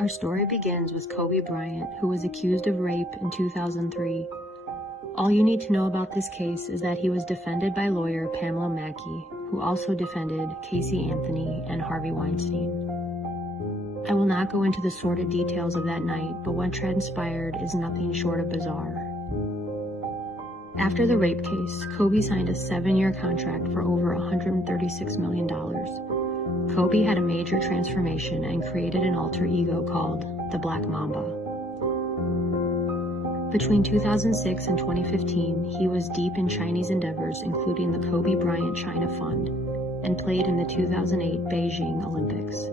Our story begins with Kobe Bryant, who was accused of rape in 2003. All you need to know about this case is that he was defended by lawyer Pamela Mackey, who also defended Casey Anthony and Harvey Weinstein. I will not go into the sordid details of that night, but what transpired is nothing short of bizarre. After the rape case, Kobe signed a 7-year contract for over $136 million. Kobe had a major transformation and created an alter ego called the Black Mamba. Between 2006 and 2015, he was deep in Chinese endeavors, including the Kobe Bryant China Fund, and played in the 2008 Beijing Olympics.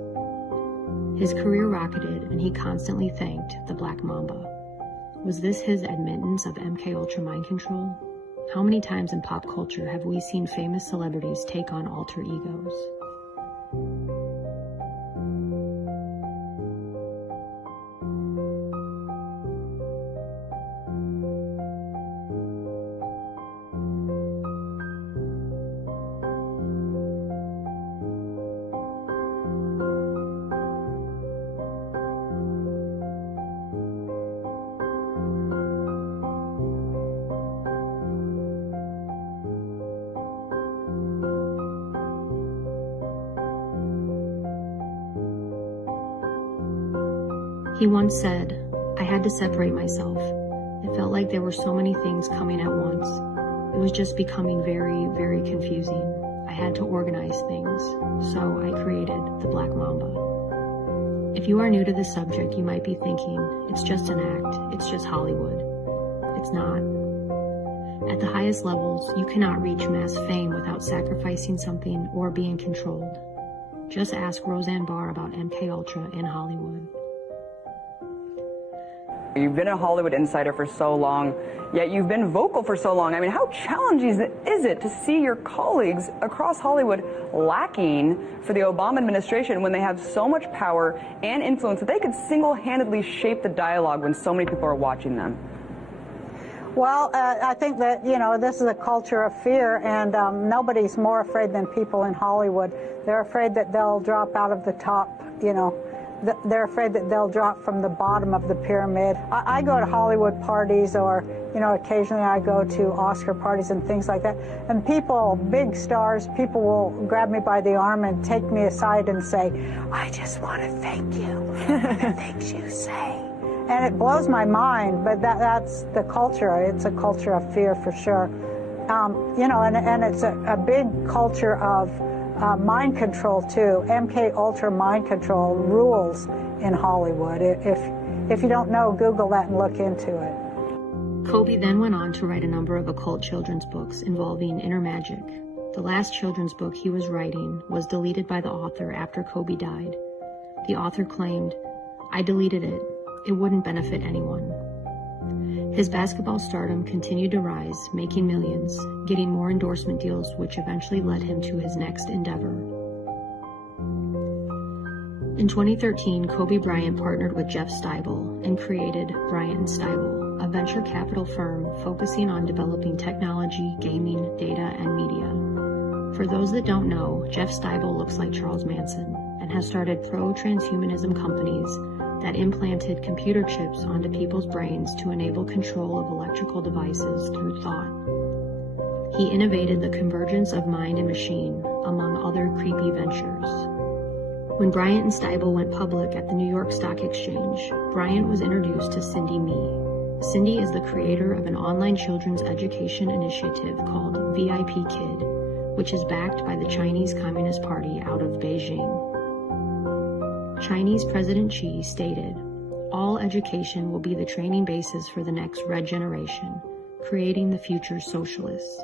His career rocketed, and he constantly thanked the Black Mamba. Was this his admittance of MKUltra mind control? How many times in pop culture have we seen famous celebrities take on alter egos? He once said, "I had to separate myself. It felt like there were so many things coming at once. It was just becoming very, very confusing. I had to organize things, so I created the Black Mamba." If you are new to this subject, you might be thinking, it's just an act, it's just Hollywood. It's not. At the highest levels, you cannot reach mass fame without sacrificing something or being controlled. Just ask Roseanne Barr about MKUltra in Hollywood. You've been a Hollywood insider for so long, yet you've been vocal for so long. I mean, how challenging is it to see your colleagues across Hollywood lacking for the Obama administration when they have so much power and influence that they could single-handedly shape the dialogue when so many people are watching them? Well, I think that, this is a culture of fear, and nobody's more afraid than people in Hollywood. They're afraid that they'll drop out of the top, They're afraid that they'll drop from the bottom of the pyramid. I go to Hollywood parties, or, occasionally I go to Oscar parties and things like that. And people, big stars, people will grab me by the arm and take me aside and say, "I just want to thank you for the things you say." And it blows my mind, but that's the culture. It's a culture of fear for sure. And it's a big culture of mind control too. MKUltra mind control rules in Hollywood. If you don't know, Google that and look into it. Kobe then went on to write a number of occult children's books involving inner magic. The last children's book he was writing was deleted by the author after Kobe died. The author claimed, "I deleted it. It wouldn't benefit anyone." His basketball stardom continued to rise, making millions, getting more endorsement deals, which eventually led him to his next endeavor. In 2013, Kobe Bryant partnered with Jeff Steibel and created Bryant and Steibel, a venture capital firm focusing on developing technology, gaming, data, and media. For those that don't know, Jeff Steibel looks like Charles Manson and has started pro-transhumanism companies that implanted computer chips onto people's brains to enable control of electrical devices through thought. He innovated the convergence of mind and machine, among other creepy ventures. When Bryant and Steibel went public at the New York Stock Exchange, Bryant was introduced to Cindy Me. Cindy is the creator of an online children's education initiative called VIP Kid, which is backed by the Chinese Communist Party out of Beijing. Chinese President Xi stated, "All education will be the training basis for the next red generation, creating the future socialists."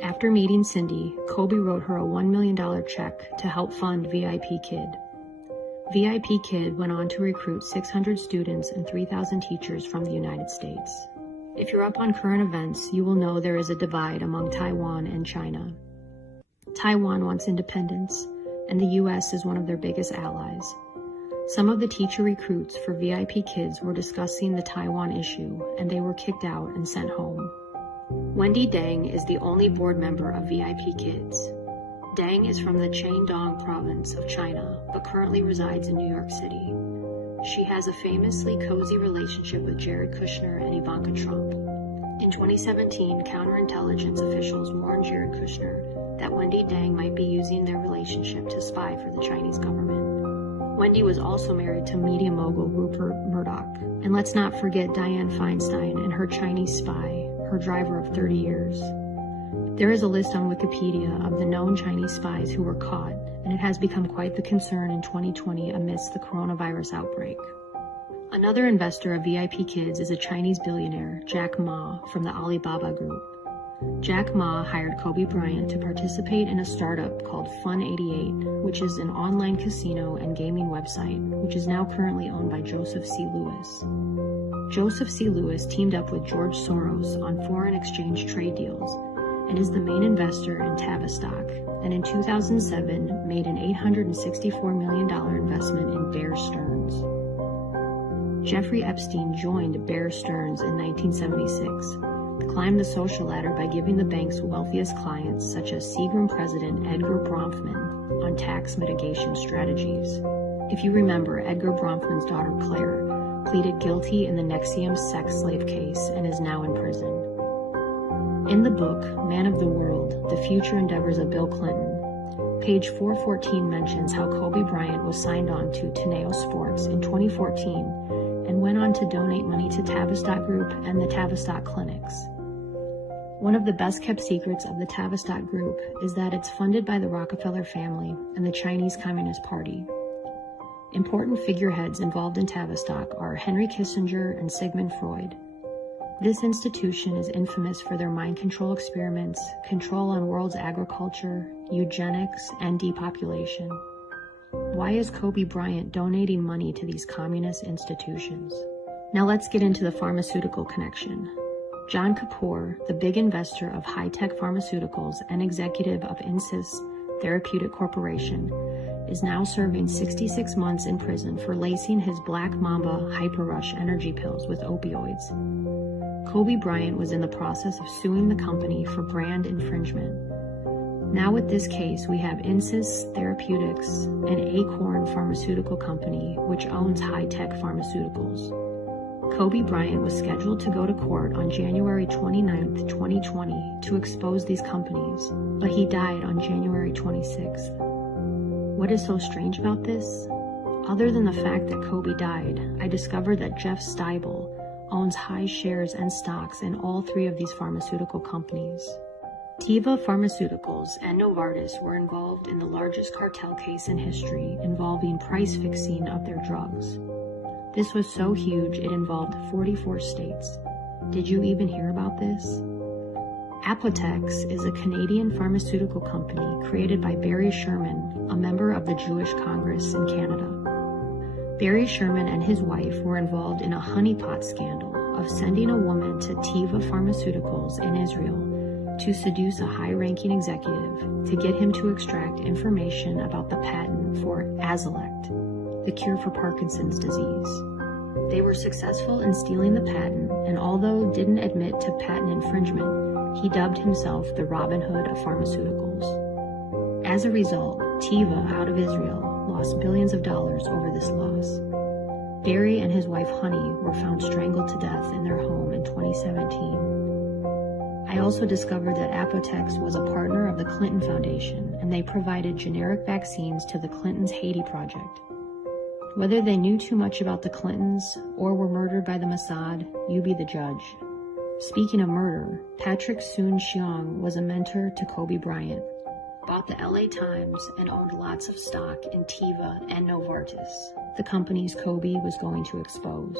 After meeting Cindy, Kobe wrote her a $1 million check to help fund VIP Kid. VIP Kid went on to recruit 600 students and 3,000 teachers from the United States. If you're up on current events, you will know there is a divide among Taiwan and China. Taiwan wants independence, and the U.S. is one of their biggest allies. Some of the teacher recruits for VIP Kids were discussing the Taiwan issue, and they were kicked out and sent home. Wendy Deng is the only board member of VIP Kids. Deng is from the Shandong province of China, but currently resides in New York City. She has a famously cozy relationship with Jared Kushner and Ivanka Trump. In 2017, counterintelligence officials warned Jared Kushner that Wendy Dang might be using their relationship to spy for the Chinese government. Wendy was also married to media mogul Rupert Murdoch. And let's not forget Dianne Feinstein and her Chinese spy, her driver of 30 years. There is a list on Wikipedia of the known Chinese spies who were caught, and it has become quite the concern in 2020 amidst the coronavirus outbreak. Another investor of VIP Kids is a Chinese billionaire, Jack Ma, from the Alibaba Group. Jack Ma hired Kobe Bryant to participate in a startup called Fun88, which is an online casino and gaming website, which is now currently owned by Joseph C. Lewis. Joseph C. Lewis teamed up with George Soros on foreign exchange trade deals and is the main investor in Tavistock, and in 2007 made an $864 million investment in Bear Stearns. Jeffrey Epstein joined Bear Stearns in 1976, climbed the social ladder by giving the bank's wealthiest clients, such as Seagram president Edgar Bronfman, on tax mitigation strategies. If you remember, Edgar Bronfman's daughter Claire pleaded guilty in the Nexium sex slave case and is now in prison. In the book, Man of the World, The Future Endeavors of Bill Clinton, page 414 mentions how Kobe Bryant was signed on to Teneo Sports in 2014 and went on to donate money to Tavistock Group and the Tavistock Clinics. One of the best-kept secrets of the Tavistock Group is that it's funded by the Rockefeller family and the Chinese Communist Party. Important figureheads involved in Tavistock are Henry Kissinger and Sigmund Freud. This institution is infamous for their mind control experiments, control on world's agriculture, eugenics, and depopulation. Why is Kobe Bryant donating money to these communist institutions? Now let's get into the pharmaceutical connection. John Kapoor, the big investor of high-tech pharmaceuticals and executive of Insys Therapeutic Corporation, is now serving 66 months in prison for lacing his Black Mamba Hyper-Rush energy pills with opioids. Kobe Bryant was in the process of suing the company for brand infringement. Now with this case, we have Insys Therapeutics, an Acorn pharmaceutical company which owns high-tech pharmaceuticals. Kobe Bryant was scheduled to go to court on January 29, 2020 to expose these companies, but he died on January 26th. What is so strange about this? Other than the fact that Kobe died, I discovered that Jeff Steibel owns high shares and stocks in all three of these pharmaceutical companies. Teva Pharmaceuticals and Novartis were involved in the largest cartel case in history involving price fixing of their drugs. This was so huge it involved 44 states. Did you even hear about this? Apotex is a Canadian pharmaceutical company created by Barry Sherman, a member of the Jewish Congress in Canada. Barry Sherman and his wife were involved in a honeypot scandal of sending a woman to Teva Pharmaceuticals in Israel to seduce a high-ranking executive to get him to extract information about the patent for Azilect, the cure for Parkinson's disease. They were successful in stealing the patent, and although didn't admit to patent infringement, he dubbed himself the Robin Hood of pharmaceuticals. As a result, Teva, out of Israel, lost billions of dollars over this loss. Barry and his wife Honey were found strangled to death in their home in 2017. I also discovered that Apotex was a partner of the Clinton Foundation, and they provided generic vaccines to the Clintons' Haiti project. Whether they knew too much about the Clintons or were murdered by the Mossad, you be the judge. Speaking of murder, Patrick Soon-Shiong was a mentor to Kobe Bryant, bought the LA Times, and owned lots of stock in Teva and Novartis, the companies Kobe was going to expose.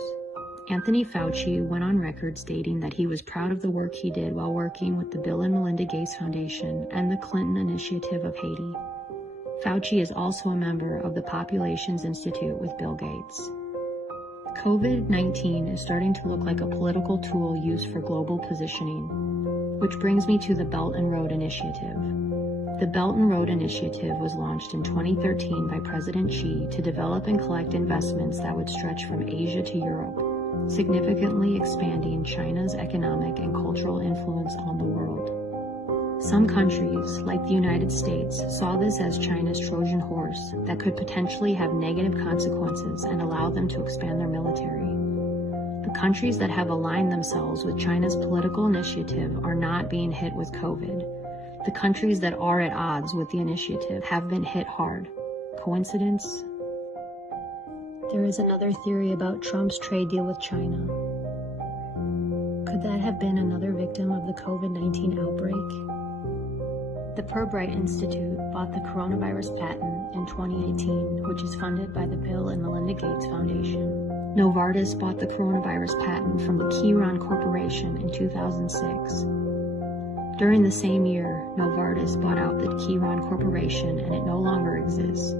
Anthony Fauci went on record stating that he was proud of the work he did while working with the Bill and Melinda Gates Foundation and the Clinton Initiative of Haiti. Fauci is also a member of the Populations Institute with Bill Gates. COVID-19 is starting to look like a political tool used for global positioning, which brings me to the Belt and Road Initiative. The Belt and Road Initiative was launched in 2013 by President Xi to develop and collect investments that would stretch from Asia to Europe, significantly expanding China's economic and cultural influence on the world. Some countries, like the United States, saw this as China's Trojan horse that could potentially have negative consequences and allow them to expand their military. The countries that have aligned themselves with China's political initiative are not being hit with COVID. The countries that are at odds with the initiative have been hit hard. Coincidence? There is another theory about Trump's trade deal with China. Could that have been another victim of the COVID-19 outbreak? The Bryant Institute bought the coronavirus patent in 2018, which is funded by the Bill and Melinda Gates Foundation. Novartis bought the coronavirus patent from the Chiron Corporation in 2006. During the same year, Novartis bought out the Chiron Corporation and it no longer exists.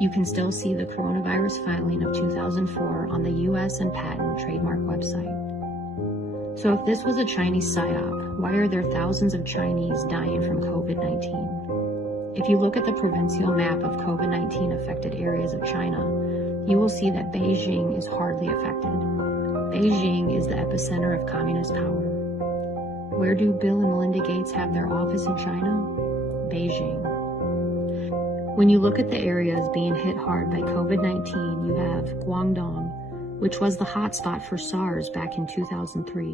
You can still see the coronavirus filing of 2004 on the U.S. and Patent Trademark website. So if this was a Chinese psyop, why are there thousands of Chinese dying from COVID-19? If you look at the provincial map of COVID-19 affected areas of China, you will see that Beijing is hardly affected. Beijing is the epicenter of communist power. Where do Bill and Melinda Gates have their office in China? Beijing. When you look at the areas being hit hard by COVID-19, you have Guangdong, which was the hotspot for SARS back in 2003,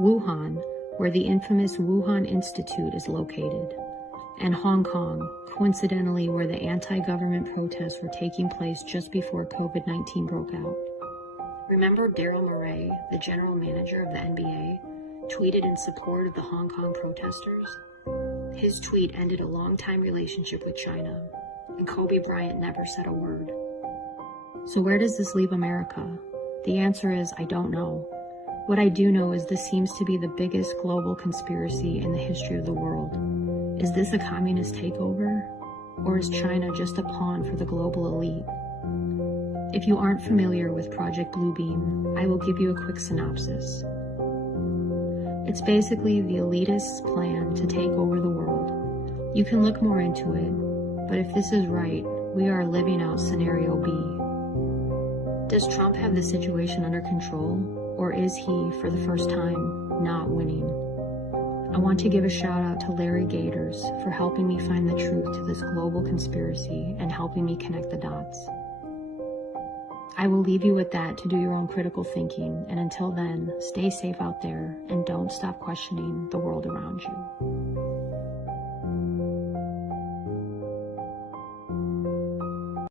Wuhan, where the infamous Wuhan Institute is located, and Hong Kong, coincidentally where the anti-government protests were taking place just before COVID-19 broke out. Remember Daryl Morey, the general manager of the NBA, tweeted in support of the Hong Kong protesters? His tweet ended a long-time relationship with China, and Kobe Bryant never said a word. So where does this leave America? The answer is, I don't know. What I do know is this seems to be the biggest global conspiracy in the history of the world. Is this a communist takeover? Or is China just a pawn for the global elite? If you aren't familiar with Project Bluebeam, I will give you a quick synopsis. It's basically the elitists' plan to take over the world. You can look more into it, but if this is right, we are living out scenario B. Does Trump have the situation under control, or is he, for the first time, not winning? I want to give a shout out to Larry Gators for helping me find the truth to this global conspiracy and helping me connect the dots. I will leave you with that to do your own critical thinking, and until then, stay safe out there and don't stop questioning the world around you.